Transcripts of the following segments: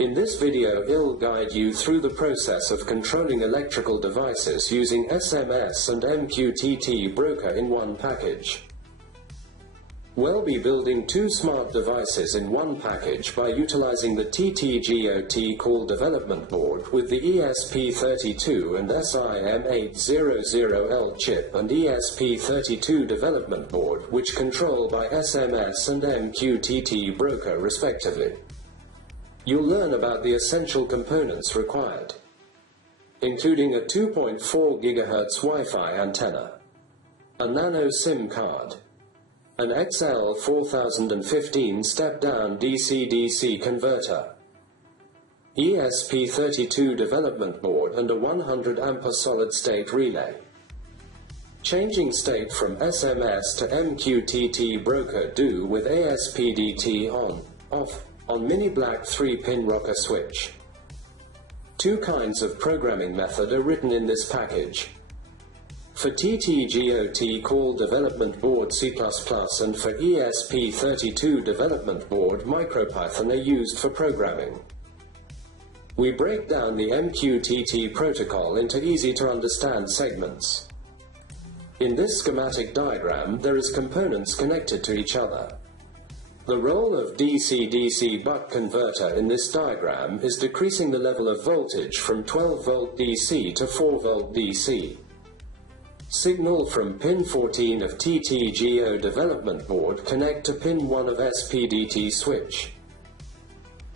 In this video I'll guide you through the process of controlling electrical devices using SMS and MQTT broker in one package. We'll be building two smart devices in one package by utilizing the TTGO T-Call development board with the ESP32 and SIM800L chip and ESP32 development board, which control by SMS and MQTT broker respectively. You'll learn about the essential components required, including a 2.4 GHz Wi-Fi antenna, a nano SIM card, an XL4015 step-down DC-DC converter, ESP32 development board and a 100 A solid-state relay. Changing state from SMS to MQTT broker do with SPDT on/off on mini black 3-pin rocker switch. Two kinds of programming method are written in this package. For TTGO T-Call development board C++ and for ESP32 development board MicroPython are used for programming. We break down the MQTT protocol into easy-to-understand segments. In this schematic diagram, there is components connected to each other. The role of DC-DC buck converter in this diagram is decreasing the level of voltage from 12 volt DC to 4 volt DC. Signal from pin 14 of TTGO development board connect to pin 1 of SPDT switch.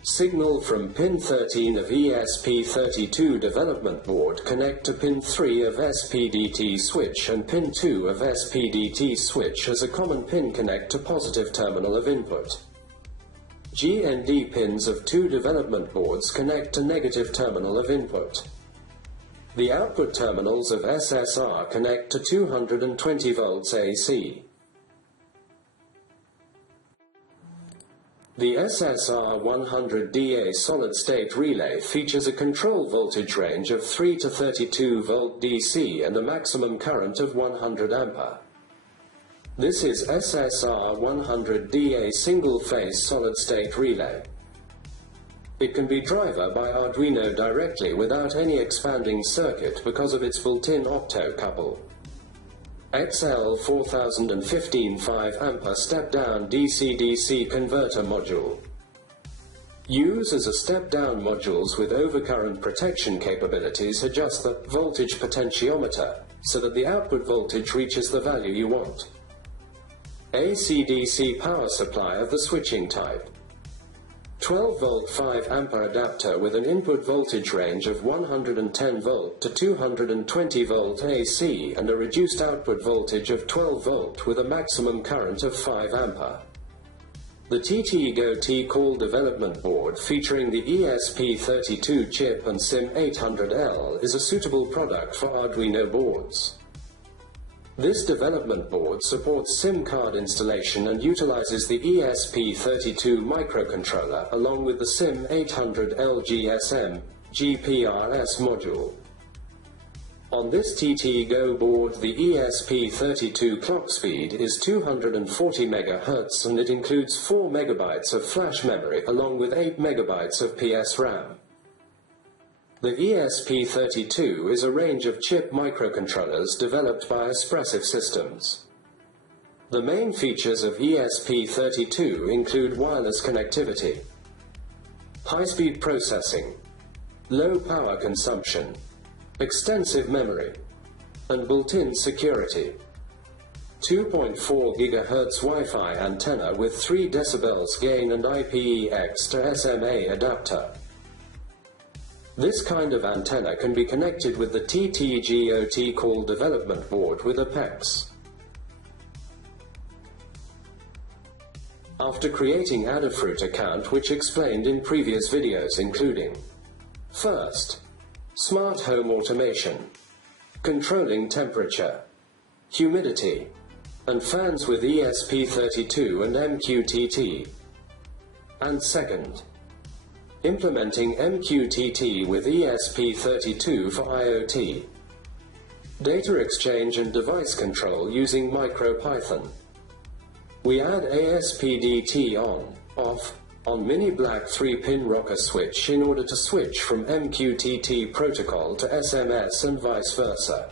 Signal from pin 13 of ESP32 development board connect to pin 3 of SPDT switch and pin 2 of SPDT switch as a common pin connect to positive terminal of input. G and D pins of two development boards connect to negative terminal of input. The output terminals of SSR connect to 220 volts AC. The SSR100DA solid-state relay features a control voltage range of 3 to 32 volt DC and a maximum current of 100 A. This is SSR100DA single-phase solid-state relay. It can be driver by Arduino directly without any expanding circuit because of its built-in opto-couple. XL4015 5 A step-down DC-DC converter module. Use as a step-down modules with overcurrent protection capabilities adjust the voltage potentiometer so that the output voltage reaches the value you want. AC-DC power supply of the switching type. 12 volt 5 A adapter with an input voltage range of 110 volt to 220 volt AC and a reduced output voltage of 12 volt with a maximum current of 5 A. The TTGO T-Call development board featuring the ESP32 chip and SIM800L is a suitable product for Arduino boards. This development board supports SIM card installation and utilizes the ESP32 microcontroller along with the SIM800L GSM GPRS module. On this TTGO board, the ESP32 clock speed is 240 MHz and it includes 4 MB of flash memory along with 8 MB of PS RAM. The ESP32 is a range of chip microcontrollers developed by Espressif Systems. The main features of ESP32 include wireless connectivity, high-speed processing, low power consumption, extensive memory, and built-in security. 2.4 GHz Wi-Fi antenna with 3 dB gain and IPX to SMA adapter. This kind of antenna can be connected with the TTGO T-Call development board with a PEX. After creating Adafruit account which explained in previous videos including: first, smart home automation, controlling temperature, humidity, and fans with ESP32 and MQTT. And second, implementing MQTT with ESP32 for IoT, data exchange and device control using MicroPython. We add SPDT on/off on mini black 3-pin rocker switch in order to switch from MQTT protocol to SMS and vice versa.